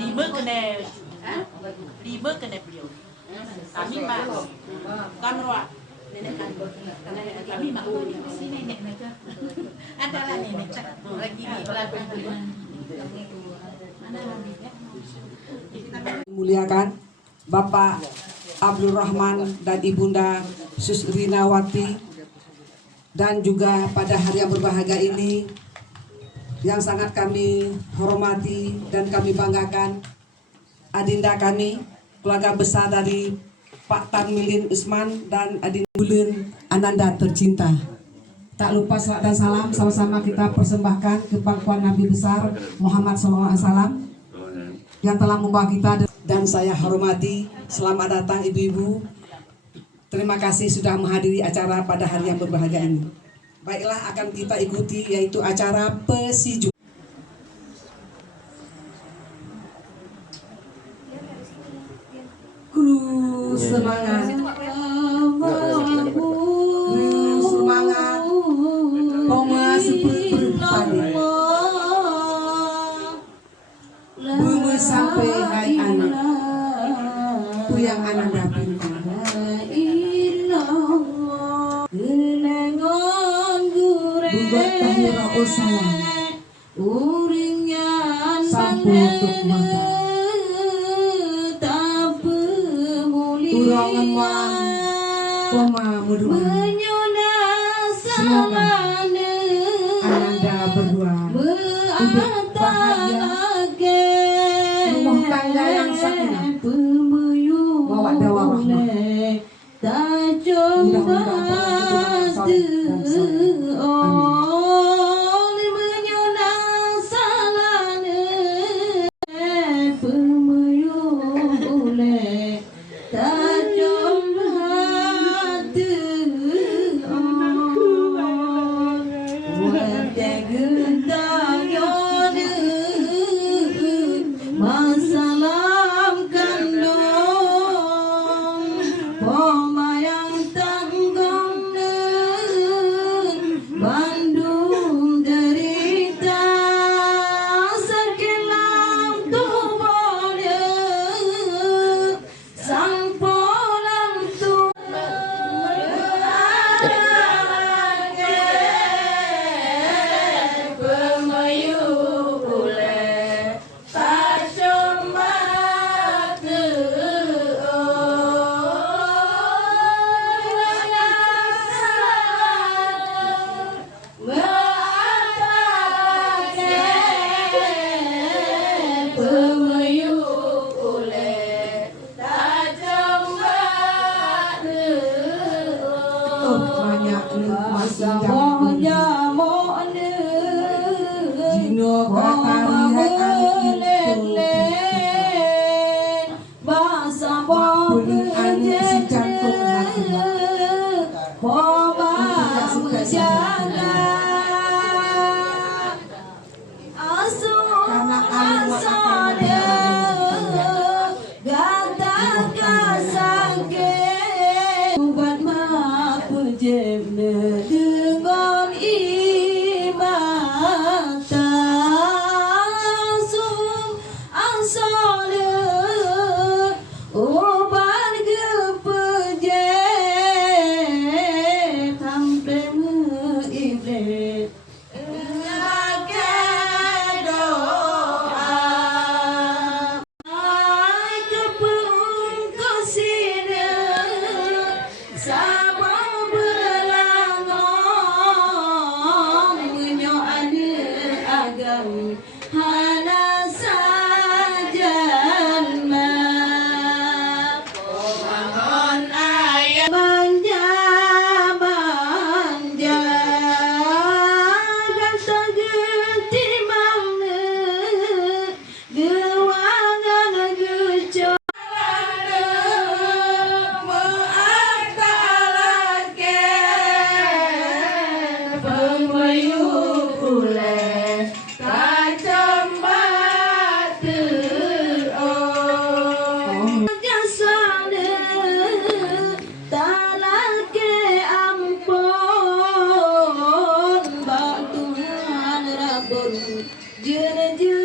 Lima kena beliau. Kami mak kamera. Kami mak di sini nenek aja. Adalah nenek lagi di belakang. Muliakan Bapak Abdul Rahman dan Ibunda Susrinawati, dan juga pada hari yang berbahagia ini yang sangat kami hormati dan kami banggakan adinda kami, keluarga besar dari Pak Tan Milin Usman dan Adinda Ulun Ananda tercinta. Tak lupa salat dan salam sama-sama kita persembahkan ke pangkuan Nabi besar Muhammad SAW yang telah membawa kita. Dan saya hormati, selamat datang ibu-ibu. Terima kasih sudah menghadiri acara pada hari yang berbahagia ini. Baiklah, akan kita ikuti yaitu acara Pesiju. Kru semangat, kru semangat, koma seperti padi. Bumi sampai hai anak, puyang anak dapin. Buat tahira usaha, sampai untuk mata. Urang emang, koma mudua. Semoga Ananda berdua hidup bahagia, rumah tangga yang sakinah, bawa dawa rahmah. Mudah-mudahan dan Jana